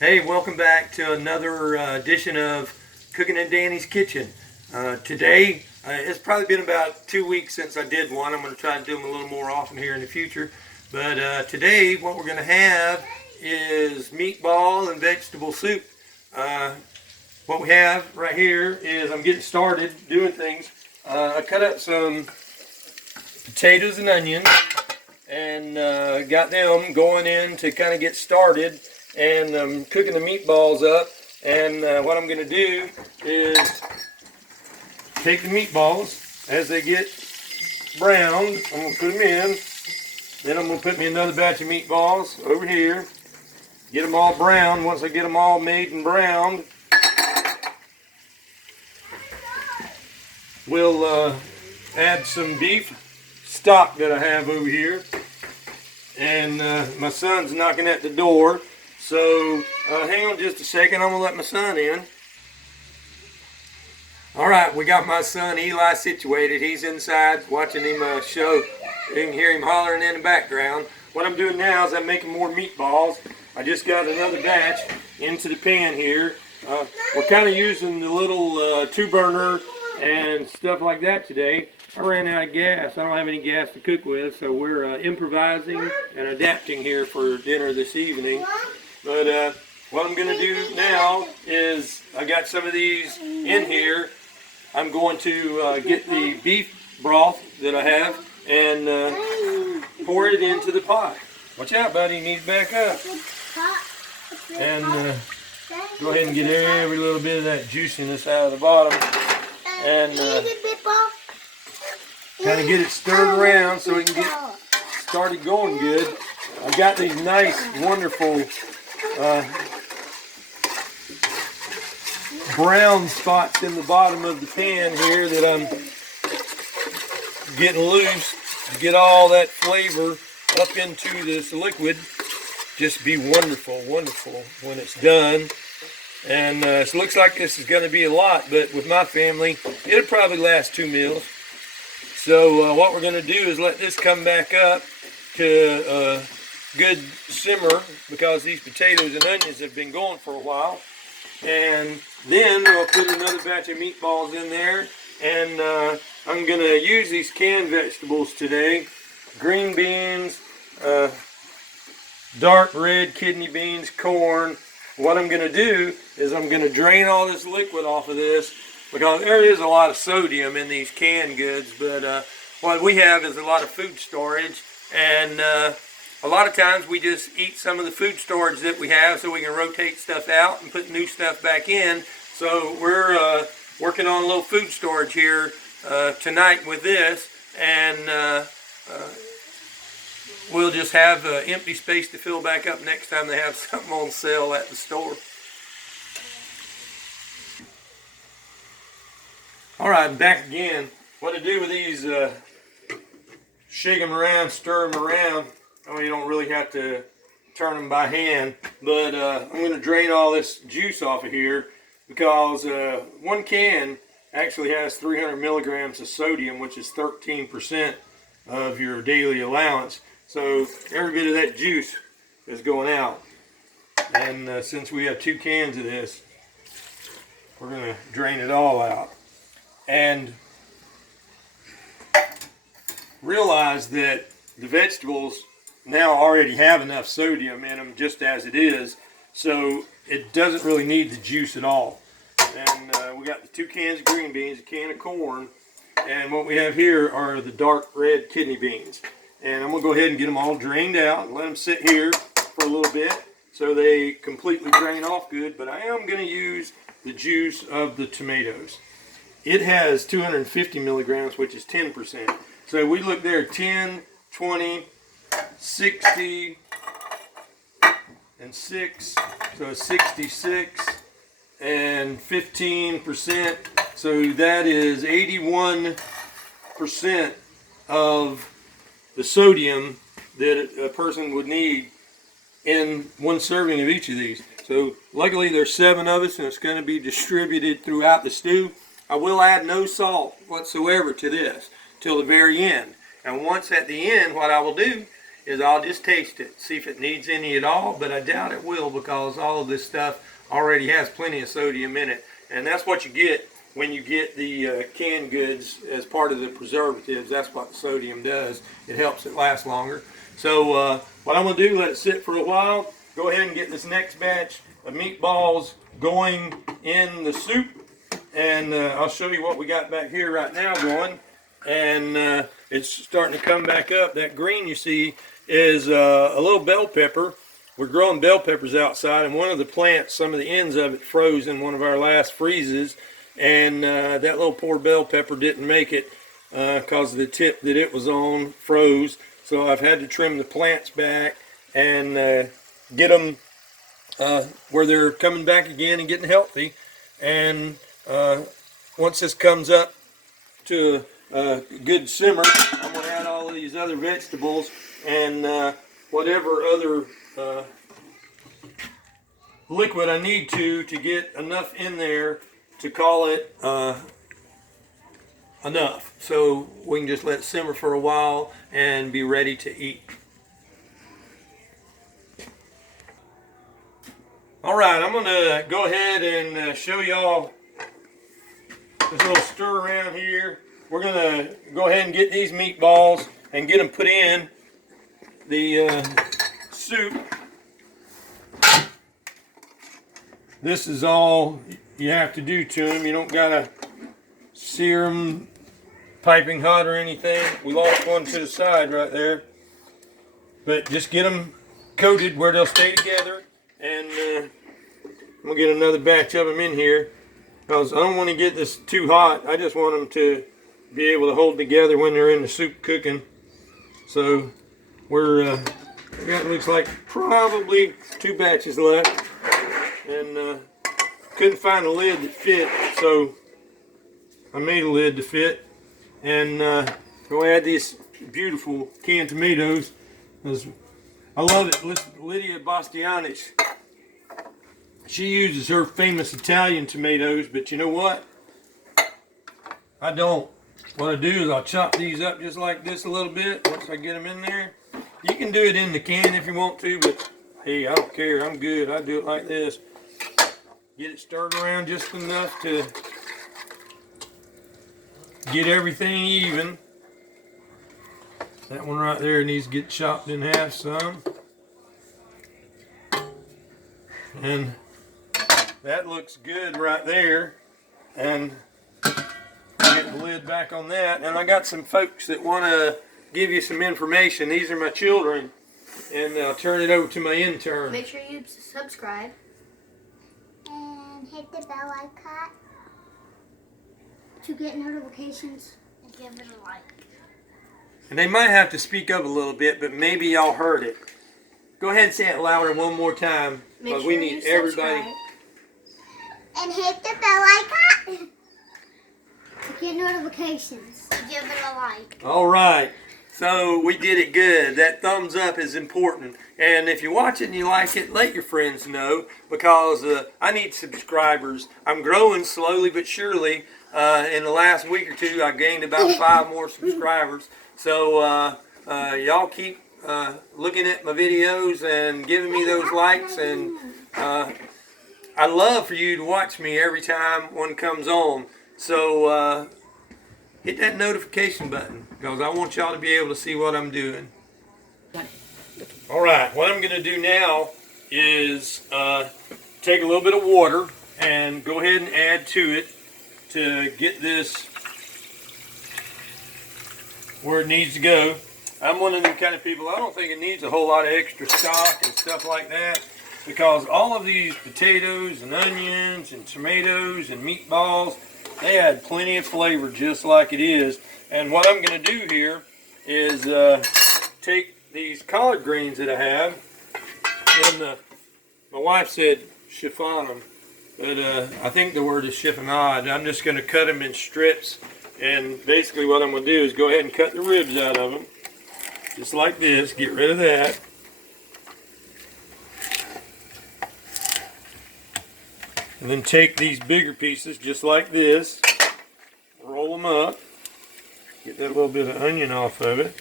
Hey, welcome back to another edition of Cooking in Danny's Kitchen. Today, it's probably been about 2 weeks since I did one. I'm going to try to do them a little more often here in the future. But today, what we're going to have is meatball and vegetable soup. What we have right here is I'm getting started doing things. I cut up some potatoes and onions and got them going in to kind of get started. And I'm cooking the meatballs up, and what I'm going to do is take the meatballs as they get browned. I'm going to put them in, then I'm going to put me another batch of meatballs over here, get them all browned. Once I get them all made and browned, we'll add some beef stock that I have over here. And my son's knocking at the door. So hang on just a second, I'm going to let my son in. Alright, we got my son Eli situated. He's inside watching him show. You can hear him hollering in the background. What I'm doing now is I'm making more meatballs. I just got another batch into the pan here. We're kind of using the little 2-burner and stuff like that today. I ran out of gas. I don't have any gas to cook with, so we're improvising and adapting here for dinner this evening. But what I'm going to do now is I got some of these in here. I'm going to get the beef broth that I have and pour it into the pot. Watch out, buddy. You need to back up. And go ahead and get every little bit of that juiciness out of the bottom. And kind of get it stirred around so we can get started going good. I've got these nice, wonderful brown spots in the bottom of the pan here that I'm getting loose to get all that flavor up into this liquid. Just be wonderful, wonderful when it's done. And it looks like this is going to be a lot, but with my family, it'll probably last 2 meals. So what we're going to do is let this come back up to good simmer because these potatoes and onions have been going for a while. And then we'll put another batch of meatballs in there. And I'm going to use these canned vegetables today. Green beans, dark red kidney beans, corn. What I'm going to do is I'm going to drain all this liquid off of this because there is a lot of sodium in these canned goods. But what we have is a lot of food storage, and a lot of times we just eat some of the food storage that we have so we can rotate stuff out and put new stuff back in. So we're working on a little food storage here tonight with this, and we'll just have empty space to fill back up next time they have something on sale at the store. Alright, back again. What to do with these, shake them around, stir them around. Oh, you don't really have to turn them by hand, but I'm going to drain all this juice off of here because 1 can actually has 300 milligrams of sodium, which is 13% of your daily allowance. So every bit of that juice is going out. And since we have 2 cans of this, we're going to drain it all out. And realize that the vegetables now already have enough sodium in them just as it is, so it doesn't really need the juice at all. And we got the 2 cans of green beans, a can of corn, and what we have here are the dark red kidney beans. And I'm going to go ahead and get them all drained out and let them sit here for a little bit so they completely drain off good. But I am going to use the juice of the tomatoes. It has 250 milligrams, which is 10%. So we look there, 10, 20, 60, and 6. So 66 and 15%. So that is 81% of the sodium that a person would need in 1 serving of each of these. So luckily there's 7 of us and it's going to be distributed throughout the stew. I will add no salt whatsoever to this till the very end. And once at the end, what I will do is I'll just taste it, see if it needs any at all, but I doubt it will because all of this stuff already has plenty of sodium in it. And that's what you get when you get the canned goods as part of the preservatives. That's what the sodium does. It helps it last longer. So what I'm going to do, let it sit for a while, go ahead and get this next batch of meatballs going in the soup. And I'll show you what we got back here right now going. And it's starting to come back up. That green you see is a little bell pepper. We're growing bell peppers outside, and one of the plants, some of the ends of it froze in one of our last freezes. And that little poor bell pepper didn't make it because the tip that it was on froze. So I've had to trim the plants back and get them where they're coming back again and getting healthy. And once this comes up to a good simmer, I'm going to add all of these other vegetables and whatever other liquid I need to get enough in there to call it enough. So we can just let it simmer for a while and be ready to eat. Alright, I'm going to go ahead and show y'all this little stir around here. We're going to go ahead and get these meatballs and get them put in the soup. This is all you have to do to them. You don't got to sear them piping hot or anything. We lost one to the side right there. But just get them coated where they'll stay together. And I'm going to get another batch of them in here, because I don't want to get this too hot. I just want them to be able to hold together when they're in the soup cooking. So we're got, looks like probably 2 batches left. And couldn't find a lid that fit, so I made a lid to fit. And go add these beautiful canned tomatoes. I love it. Lydia Bastianich, she uses her famous Italian tomatoes, but you know what? I don't. What I do is I'll chop these up just like this a little bit once I get them in there. You can do it in the can if you want to, but hey, I don't care. I'm good. I do it like this. Get it stirred around just enough to get everything even. That one right there needs to get chopped in half some. And that looks good right there. And get the lid back on that. And I got some folks that want to give you some information. These are my children. And I'll turn it over to my intern. Make sure you subscribe. And hit the bell icon to get notifications and give it a like. And they might have to speak up a little bit, but maybe y'all heard it. Go ahead and say it louder one more time, because we need everybody. And hit the bell icon to get notifications and give it a like. All right. So we did it good. That thumbs up is important. And if you watch it and you like it, let your friends know, because I need subscribers. I'm growing slowly but surely. In the last week or two, I gained about 5 more subscribers. So y'all keep looking at my videos and giving me those likes. And I love for you to watch me every time one comes on. So hit that notification button, because I want y'all to be able to see what I'm doing. Alright, what I'm going to do now is take a little bit of water and go ahead and add to it to get this where it needs to go. I'm one of them kind of people, I don't think it needs a whole lot of extra stock and stuff like that, because all of these potatoes and onions and tomatoes and meatballs, they add plenty of flavor just like it is. And what I'm going to do here is take these collard greens that I have, and my wife said chiffon them, but I think the word is chiffonade. I'm just going to cut them in strips, and basically what I'm going to do is go ahead and cut the ribs out of them, just like this. Get rid of that. And then take these bigger pieces, just like this, roll them up, get that little bit of onion off of it.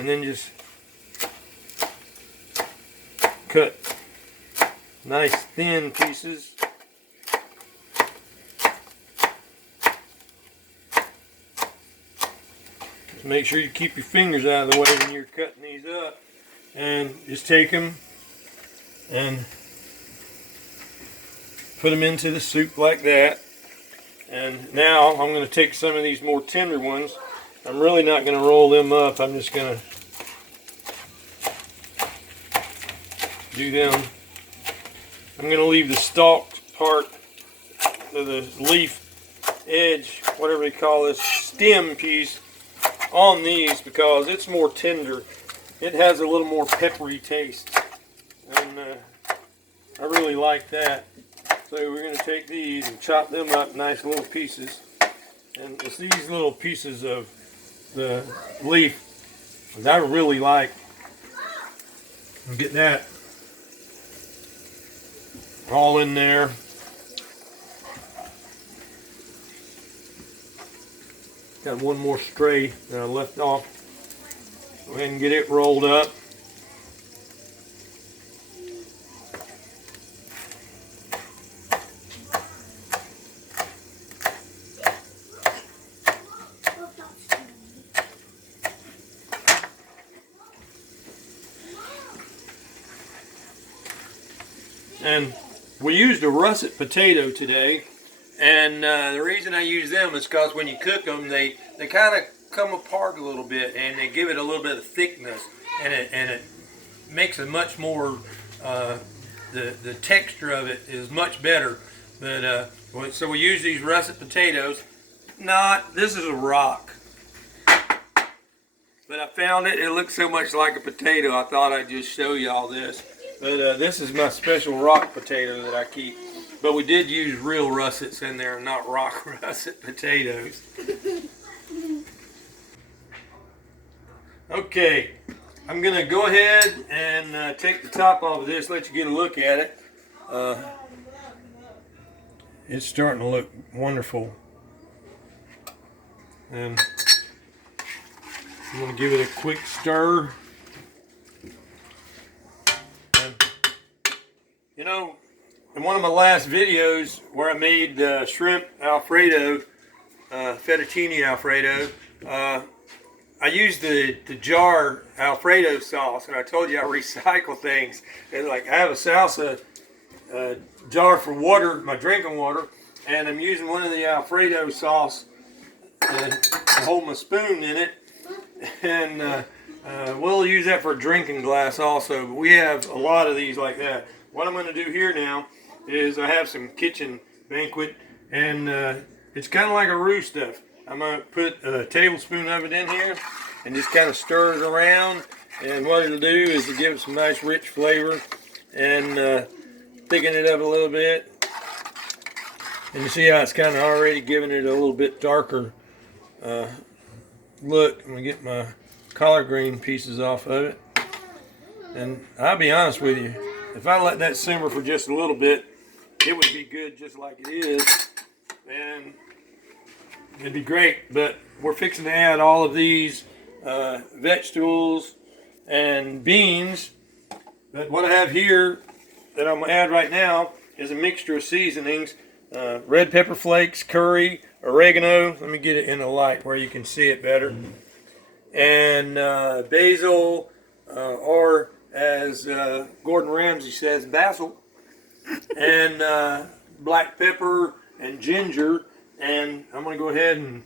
and then just cut nice thin pieces. Just make sure you keep your fingers out of the way when you're cutting these up, and just take them and put them into the soup like that. And now I'm going to take some of these more tender ones. I'm really not going to roll them up. I'm just going to do them. I'm going to leave the stalked part of the leaf edge, whatever they call this, stem piece, on these because it's more tender. It has a little more peppery taste, and I really like that. So we're going to take these and chop them up nice little pieces. And it's these little pieces of the leaf that I really like. And get that all in there. Got one more stray that I left off. Go ahead and get it rolled up. And we used a russet potato today, and the reason I use them is because when you cook them, they kind of come apart a little bit, and they give it a little bit of thickness, and it makes it much more. The texture of it is much better. But so we use these russet potatoes. This is a rock, but I found it. It looks so much like a potato. I thought I'd just show you all this. But this is my special rock potato that I keep. But we did use real russets in there, not rock russet potatoes. Okay, I'm going to go ahead and take the top off of this, let you get a look at it. It's starting to look wonderful. And I'm going to give it a quick stir. You know, in one of my last videos where I made shrimp Alfredo, fettuccine Alfredo, I used the jar Alfredo sauce, and I told you I recycle things. And like I have a salsa jar for water, my drinking water, and I'm using one of the Alfredo sauce to hold my spoon in it, and we'll use that for a drinking glass also. But we have a lot of these like that. What I'm going to do here now is I have some kitchen banquet, and it's kind of like a roux stuff. I'm going to put a tablespoon of it in here and just kind of stir it around, and what it'll do is it'll give it some nice rich flavor and thicken it up a little bit. And you see how it's kind of already giving it a little bit darker look. I'm going to get my collard green pieces off of it, and I'll be honest with you, if I let that simmer for just a little bit, it would be good just like it is, and it'd be great. But we're fixing to add all of these vegetables and beans. But what I have here that I'm going to add right now is a mixture of seasonings, red pepper flakes, curry, oregano. Let me get it in the light where you can see it better. And basil, or as Gordon Ramsay says, basil, and black pepper and ginger, and I'm going to go ahead and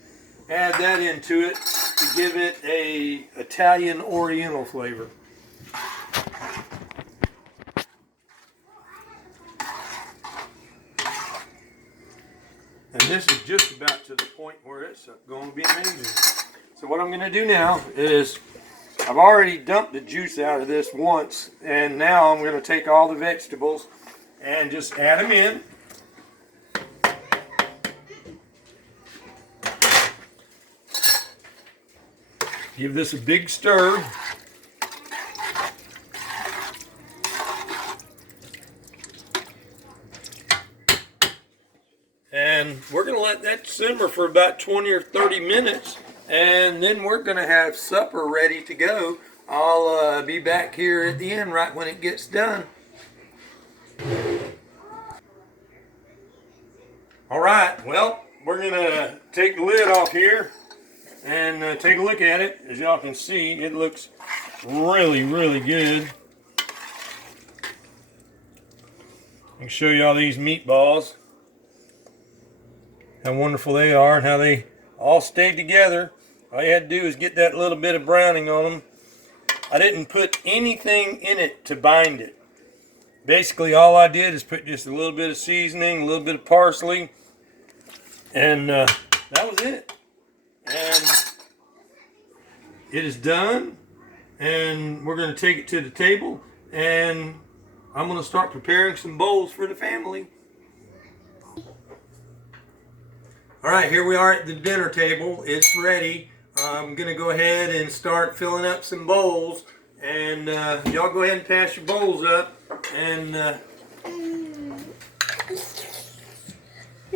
add that into it to give it a Italian Oriental flavor. And this is just about to the point where it's going to be amazing. So what I'm going to do now is, I've already dumped the juice out of this once, and now I'm going to take all the vegetables and just add them in. Give this a big stir. And we're going to let that simmer for about 20 or 30 minutes and then we're going to have supper ready to go. I'll be back here at the end right when it gets done. All right, well, we're going to take the lid off here and take a look at it. As y'all can see, it looks really, really good. I can show you all these meatballs, how wonderful they are and how they all stayed together. All you had to do is get that little bit of browning on them. I didn't put anything in it to bind it. Basically, all I did is put just a little bit of seasoning, a little bit of parsley, and that was it. And it is done, and we're going to take it to the table, and I'm going to start preparing some bowls for the family. All right, here we are at the dinner table. It's ready. I'm going to go ahead and start filling up some bowls. And y'all go ahead and pass your bowls up. And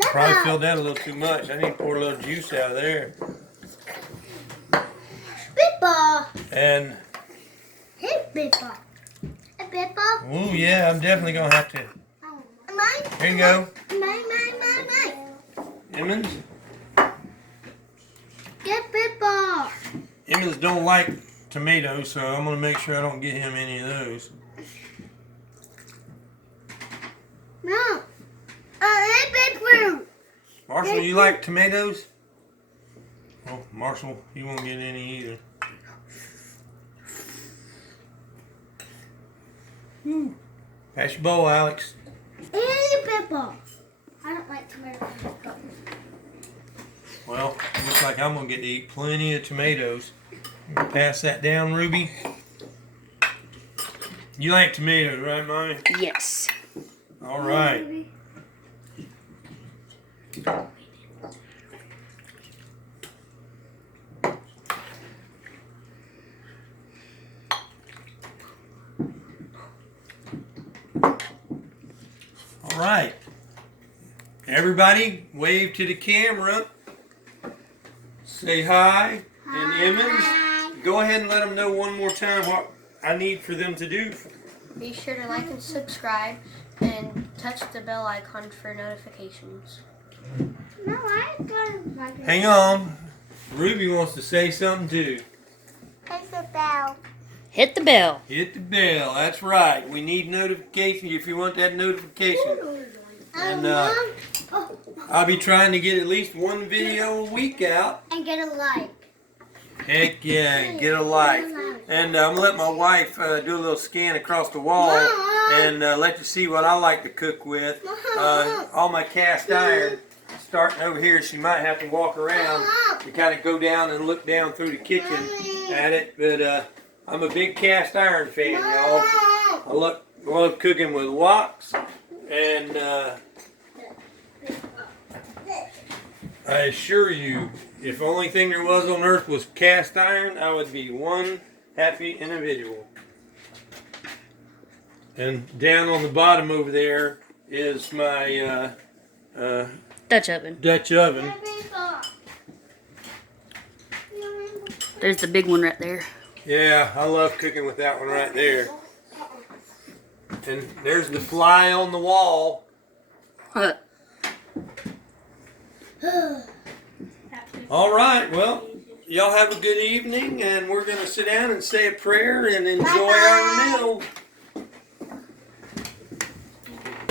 probably filled that a little too much. I need to pour a little juice out of there. Meatball. And Hit meatball. A meatball. oh yeah, I'm definitely going to have to. Mine. Here you go. Mine. Emmons? Get meatball. Emmons don't like tomatoes, so I'm going to make sure I don't get him any of those. No. I like fruit. Marshall, you like tomatoes? Oh, Marshall, he won't get any either. Whew. Pass your bowl, Alex. And meatball. I don't like tomatoes. Well, looks like I'm going to get to eat plenty of tomatoes. Pass that down, Ruby. You like tomatoes, right, Mommy? Yes. All right. All right. Everybody, wave to the camera. Say hi. And Emmons, go ahead and let them know one more time what I need for them to do. Be sure to like and subscribe and touch the bell icon for notifications. No, I don't like it. Hang on. Ruby wants to say something too. Hit the bell. Hit the bell. Hit the bell. That's right. We need notifications if you want that notification. And I'll be trying to get at least one video a week out. And get a like. Heck yeah, get a like. And I'm going to let my wife do a little scan across the wall and let you see what I like to cook with. All my cast iron. Starting over here, she might have to walk around to kind of go down and look down through the kitchen at it. But I'm a big cast iron fan, y'all. I love cooking with woks. And I assure you, if the only thing there was on earth was cast iron, I would be one happy individual. And down on the bottom over there is my Dutch oven. Dutch oven. There's the big one right there. Yeah, I love cooking with that one right there. And there's the fly on the wall. All right, well, y'all have a good evening, and we're going to sit down and say a prayer and enjoy our meal.